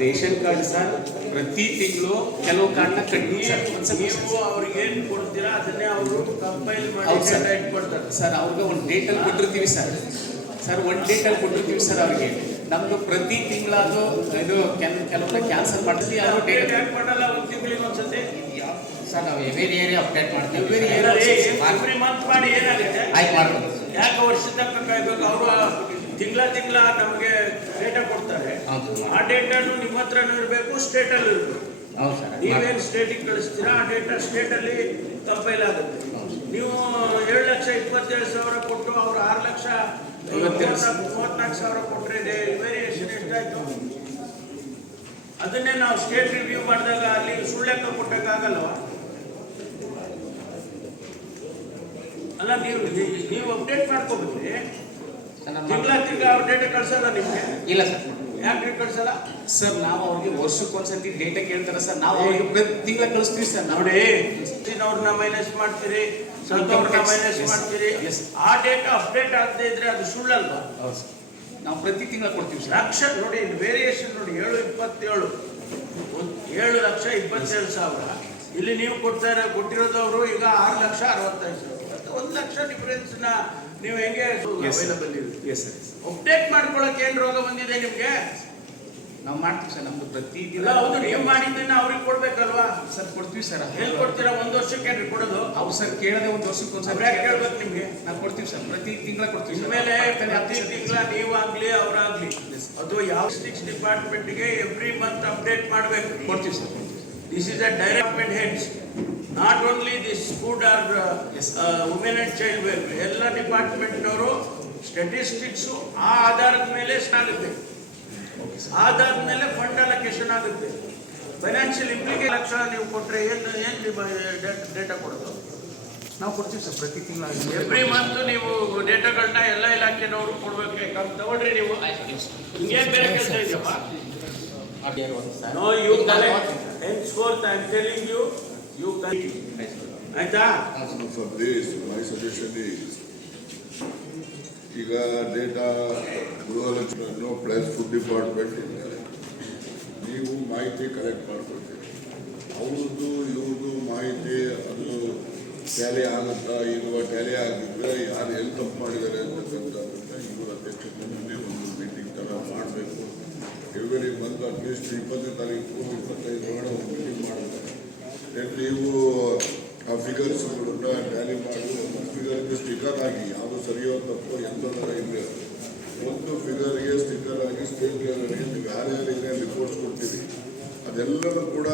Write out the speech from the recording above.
Ration card sir ಪ್ರತಿ ತಿಂಗಳು ಕೆಲವು ಕಾರ್ಡ್ನ ಕಟ್ಟಿ ನೀವು ಅವ್ರಿಗೆ ಏನು ಕೊಡ್ತೀರಾ ಅದನ್ನೇ ಅವರು ಕಂಪೈಲ್ ಮಾಡಿ ಇಟ್ಕೊಡ್ತಾರೆ ಸರ್. ಅವ್ರಿಗೆ ಒಂದು ಡೇಟಲ್ಲಿ ಕೊಟ್ಟಿರ್ತೀವಿ ಸರ್. ಒಂದು ಡೇಟಲ್ಲಿ ಕೊಟ್ಟಿರ್ತೀವಿ ಸರ್. ಅವ್ರಿಗೆ ನಮ್ದು ಪ್ರತಿ ತಿಂಗಳದು ಇದು ಕೆಲವೊಂದು ಕ್ಯಾನ್ಸಲ್ ಮಾಡ್ತೀವಿ. ಅವರು ಡೇಟ್ ಯಾಕೆ ಮಾಡಲ್ಲ? ಒಂದು ತಿಂಗಳಿಗೆ ಒಂದ್ಸತಿ ಸರ್ ನಾವು ಎವ್ರಿ ಇಯರ್ ಅಪ್ಡೇಟ್ ಮಾಡ್ತೀವಿ. ಎವ್ರಿ ಮಂತ್ ಮಾಡಿ ಏನಾಗುತ್ತೆ? ಆಯ್ತು ಮಾಡ್ಬೋದು. ಯಾಕೆ ವರ್ಷದ ತನಕ ಕಾಯ್ಬೇಕು? ಅವರು ತಿಂಗಳ ನಮಗೆ ಡೇಟಾ ಕೊಡ್ತಾರೆ. ಆ ಡೇಟಾನು ನಿಮ್ಮ ಹತ್ರನೂ ಇರಬೇಕು, ಸ್ಟೇಟಲ್ಲೂ ಇರಬೇಕು. ನೀವೇನು ಸ್ಟೇಟಿಗೆ ಕಳಿಸ್ತೀರಾ ಆ ಡೇಟಾ ಸ್ಟೇಟಲ್ಲಿ ಕಂಪೈಲ್ ಆಗುತ್ತೆ. ನೀವು 7,27,000 ಕೊಟ್ಟು ಅವ್ರು 6,34,000 ಕೊಟ್ಟರೆ ವೇರಿಯೇಷನ್ ಎಷ್ಟಾಯ್ತು? ಅದನ್ನೇ ನಾವು ಸ್ಟೇಟ್ ರಿವ್ಯೂ ಮಾಡಿದಾಗ ಅಲ್ಲಿ ಸುಳ್ಳೆಕ್ಕ ಕೊಟ್ಟಕ್ಕಾಗಲ್ವ? ಅಲ್ಲ, ನೀವು ಅಪ್ಡೇಟ್ ಮಾಡ್ಕೋಬೇಕ್ರಿ. ತಿಂಗಳ ಅವ್ರ ಡೇಟಾ ಕಳ್ಸಲ್ಲ ನಿಮ್ಗೆ? ಇಲ್ಲ ಸರ್. ಯಾಕೆ ಕಳ್ಸಲ್ಲ ಸರ್? ನಾವು ಅವ್ರಿಗೆ ವರ್ಷಕ್ಕೊಂದ್ಸತಿ ಡೇಟಾ ಕೇಳ್ತಾರೆ ಸರ್. ನಾವು ಅವ್ರಿಗೆ ಪ್ರತಿ ತಿಂಗಳ ಕಳಿಸ್ತೀವಿ ಸರ್. ನೋಡಿ, ಅವ್ರನ್ನ ಮೈನಸ್ ಮಾಡ್ತೀರಿ, ಸತ್ತವ್ರನ್ನ ಮೈನಸ್ ಮಾಡ್ತೀರಿ. ಆ ಡೇಟಾ ಅಪ್ಡೇಟ್ ಆಗದೆ ಇದ್ರೆ ಅದು ಸುಳ್ಳಲ್ವಾ? ನಾವು ಪ್ರತಿ ತಿಂಗಳ ಕೊಡ್ತೀವಿ ಸರ್. ಲಕ್ಷ ನೋಡಿ, ವೇರಿಯೇಷನ್ ನೋಡಿ, 7,27,000 ಇಲ್ಲಿ ನೀವು ಕೊಟ್ಟಿರೋದವರು ಈಗ 6,65,000. 1 ಲಕ್ಷ ಡಿಫರೆನ್ಸ್ ನ ನೀವು ಹೆಂಗೆ ಅವೈಲಬಲ್ ಇರುತ್ತೆ? ಅಪ್ಡೇಟ್ ಮಾಡ್ಕೊಳಕ್ಕೆ ಏನ್ ರೋಗ ಬಂದಿದೆ ನಿಮ್ಗೆ? ನಾವು ಮಾಡ್ತೀವಿ ಸರ್. ನಮ್ದು ಪ್ರತಿ ದಿನ. ಹೌದು, ನೀವು ಮಾಡಿದ್ದನ್ನ ಅವ್ರಿಗೆ ಕೊಡ್ಬೇಕಲ್ವಾ? ಸರ್ ಕೊಡ್ತೀವಿ ಸರ್. ಹೇಳಿ ಕೊಡ್ತೀರಾ? 1 ವರ್ಷಕ್ಕೆ ಕೊಡೋದು? ಅವ್ರು ಸರ್ ಕೇಳದೆ 1 ವರ್ಷಕ್ಕೊಂದ್ಸರಿ ಯಾಕೆ ಕೇಳ್ಬೇಕು ನಿಮ್ಗೆ? ನಾವು ಕೊಡ್ತೀವಿ ಸರ್. ಪ್ರತಿ ತಿಂಗಳ ಕೊಡ್ತೀವಿ. ಮೇಲೆ ಪ್ರತಿ ತಿಂಗಳ ನೀವಾಗ್ಲಿ ಅವರಾಗ್ಲಿ ಅಥವಾ ಯಾವ ಡಿಪಾರ್ಟ್ಮೆಂಟ್ಗೆ ಎವ್ರಿ ಮಂತ್ ಅಪ್ಡೇಟ್ ಮಾಡಬೇಕು. ಕೊಡ್ತೀವಿ sir. This is a department heads, not only this food are women and child welfare. ಎಲ್ಲ ಡಿಪಾರ್ಟ್ಮೆಂಟ್ನವರು ಸ್ಟ್ಯಾಟಿಸ್ಟಿಕ್ಸು ಆ ಆಧಾರದ ಮೇಲೆ ಆಗುತ್ತೆ. ಆಧಾರದ ಮೇಲೆ ಫಂಡ್ ಅಲೋಕೇಶನ್ ಆಗುತ್ತೆ. ಫೈನಾನ್ಷಿಯಲ್ ಇಂಪ್ಲಿಕೇಶನ್ ಲಕ್ಷ ನೀವು ಕೊಟ್ಟರೆ ಏನು ಡೇಟಾ ಕೊಡೋದು? ನಾವು ಕೊಡ್ತೀವಿ ಸರ್. ಪ್ರತಿ ತಿಂಗಳ ಎವ್ರಿ ಮಂತ್ ನೀವು ಡೇಟಾಗಳನ್ನ ಎಲ್ಲ ಇಲಾಖೆನವರು ಕೊಡ್ಬೇಕು. ತಗೊಳ್ರಿ ನೀವು. ಹಿಂಗೇನು ಬೇರೆ ಕೆಲಸ ಇದೆಯಪ್ಪ? No, you collect. Henceforth, I am telling you, you collect. ಆಯ್ತಾ? For this, my suggestion is, ಈಗ data Gruhalakshmi plus food department ಇದ್ದಾರೆ. ನೀವು ಮಾಹಿತಿ ಕಲೆಕ್ಟ್ ಮಾಡ್ಕೊಳ್ತೀರಿ. ಅವ್ರದ್ದು ಇವ್ರದ್ದು ಮಾಹಿತಿ ಅದು ಟ್ಯಾಲಿ ಆಗುತ್ತಾ ಇರುವ ಟ್ಯಾಲಿ ಆಗಿದ್ರೆ ಯಾರು ಎಲ್ಲಿ ತಪ್ಪು ಮಾಡಿದ್ದಾರೆ ಅಂತಕ್ಕಂಥದ್ದನ್ನ ಇವರು ಅಧ್ಯಕ್ಷತೆಯನ್ನೇ ಒಂದು ಮೀಟಿಂಗ್ ಥರ ಮಾಡಬೇಕು. ಎವ್ರಿ ಮಂತ್ ಅಟ್ಲೀಸ್ಟ್ 20ನೇ ತಾರೀಕು 25 ಒಳಗಡೆ ಒಂದು ಮೀಟಿಂಗ್ ಮಾಡಬೇಕು. ನೀವು ಆ ಫಿಗರ್ಸ್ಗಳನ್ನ ಟ್ಯಾಲಿ ಮಾಡಿ ಒಂದು ಫಿಗರ್ಗೆ ಸ್ಟಿಕರ್ ಆಗಿ ಯಾವುದು ಸರಿಯೋ ತಪ್ಪೋ ಎಂಥದರ ಇದ್ರೆ ಒಂದು ಫಿಗರ್ಗೆ ಸ್ಟಿಕರ್ ಆಗಿ ಸ್ಟೇಟ್ ಲೆವೆಲ್ಗೆ ನೀವು ಯಾರ್ಯಾರು ಏನೇನು ರಿಪೋರ್ಟ್ಸ್ ಕೊಡ್ತೀರಿ ಅದೆಲ್ಲನೂ ಕೂಡ